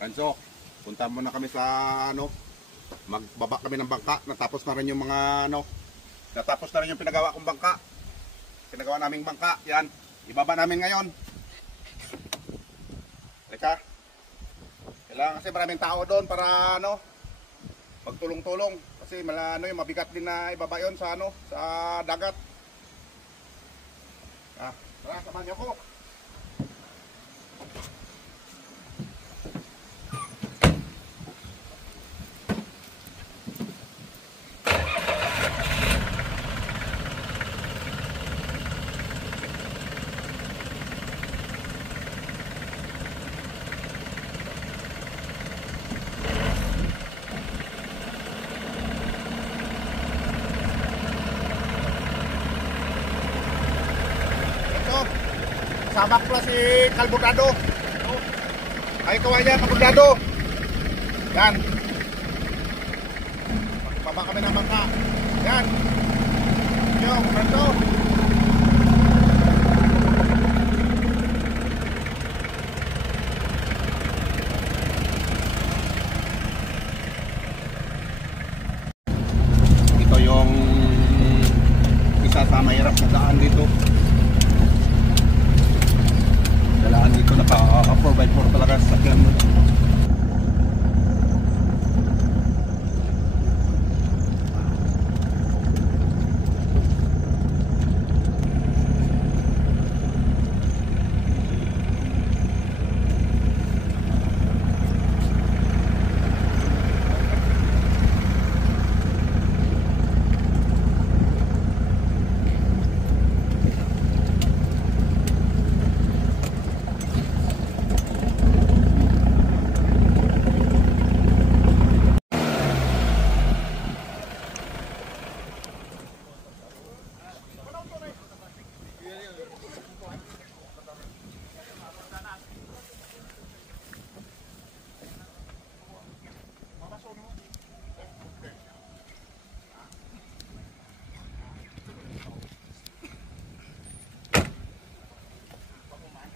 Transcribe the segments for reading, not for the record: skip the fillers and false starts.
Ranso, punta muna kami sa magbaba kami ng bangka. Natapos na rin yung mga natapos na rin yung pinagawa kong bangka. Pinagawa naming bangka, yan. Ibaba namin ngayon. Teka. Kailangan kasi maraming tao doon para magtulong-tulong kasi yung mabigat din na ibaba yon sa sa dagat. Tara, samahan niyo ko. Sabak pula si Kalburdado. Ay kawannya Kalburdado. Yan. Magbaba kami ng bangka. Yan. Yung Kalburdado. Ito yung isa sa mahirap na daan dito. Dalaan dito naka 4x4 talaga sa sakyan mo.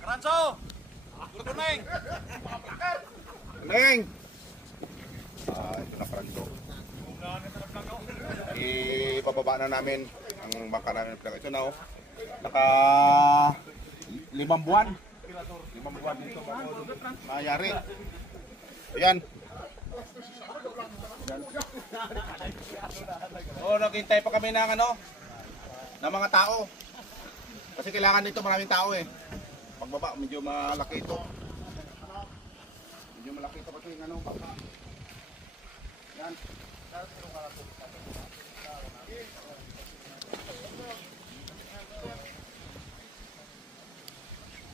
Ranso! Neng! Neng! Ito na Ranso. Ipababa na namin ang bangka namin. Ito na naka 5 buwan. 5 buwan dito mayari. Ayan. Naghintay pa kami ng ng mga tao. Kasi kailangan dito maraming tao Pagbaba, medyo malaki ito. Medyo malaki ito kasi yung baka. Yan.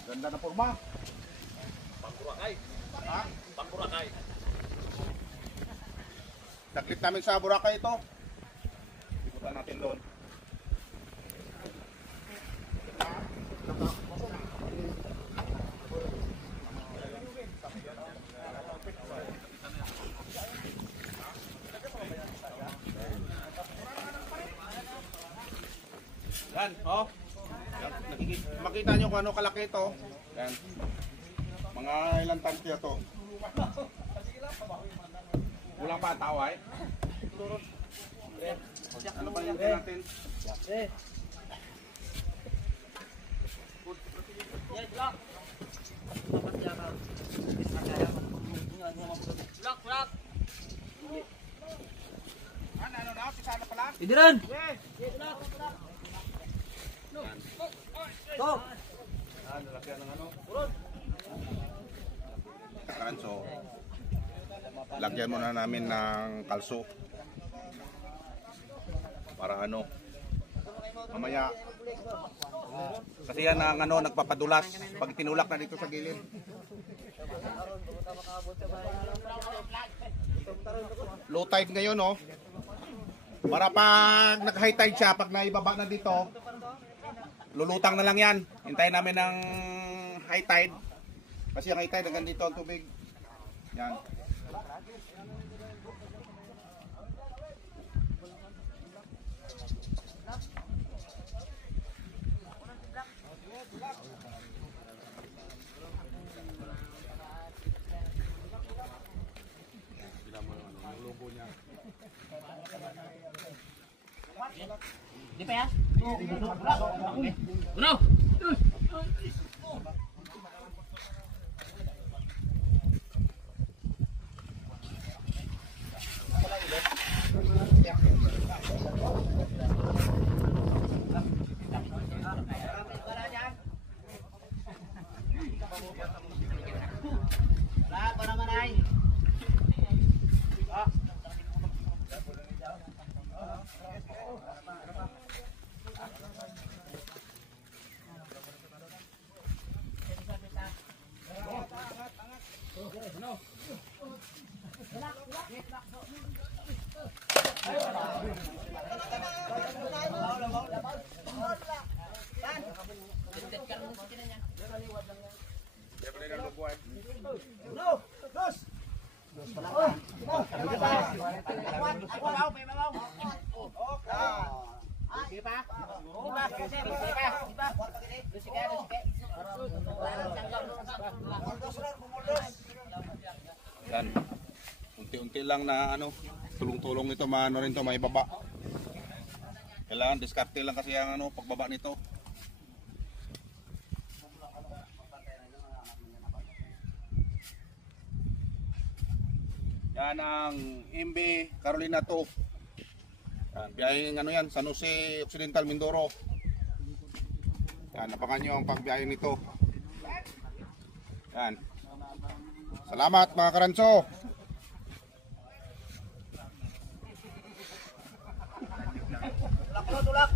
Ganda na forma. Pangburakay. Ha? Pangburakay. Daklit namin sa Boracay ito. Ikutan natin doon. Yan, makita nyo kung ano kalaki ito. Yan. Mga ilang tons niya to. Kulang pa tao Ano pa yung natin? Blak! Ano na? Sisana pala? Indiran! Stop! Nalakyan ng Yan, so lagyan muna namin ng kalso para ano mamaya kasi yan ang ano nagpapadulas pag tinulak na dito sa gilid. Low tide ngayon, oh. Para pag nag-high tide siya, pag naibaba na dito, lulutang na lang yan. Hintayin namin ng high tide. Kasi ang high tide, hanggang dito ang tubig. Yan. Di pa yan? Uno! Para manay. Yan. Unti-unti lang na ano, tulong-tulong nito, maano rin to, may baba. Kailangan diskarte lang kasi ang ano, pagbaba nito. Yan ang MB Carolina 2. Yan, biyaheng ano yan, San Jose Occidental, Mindoro. Yan, napakan nyo ang pagbiyahe nito. Yan. Salamat mga karanso. Tulak!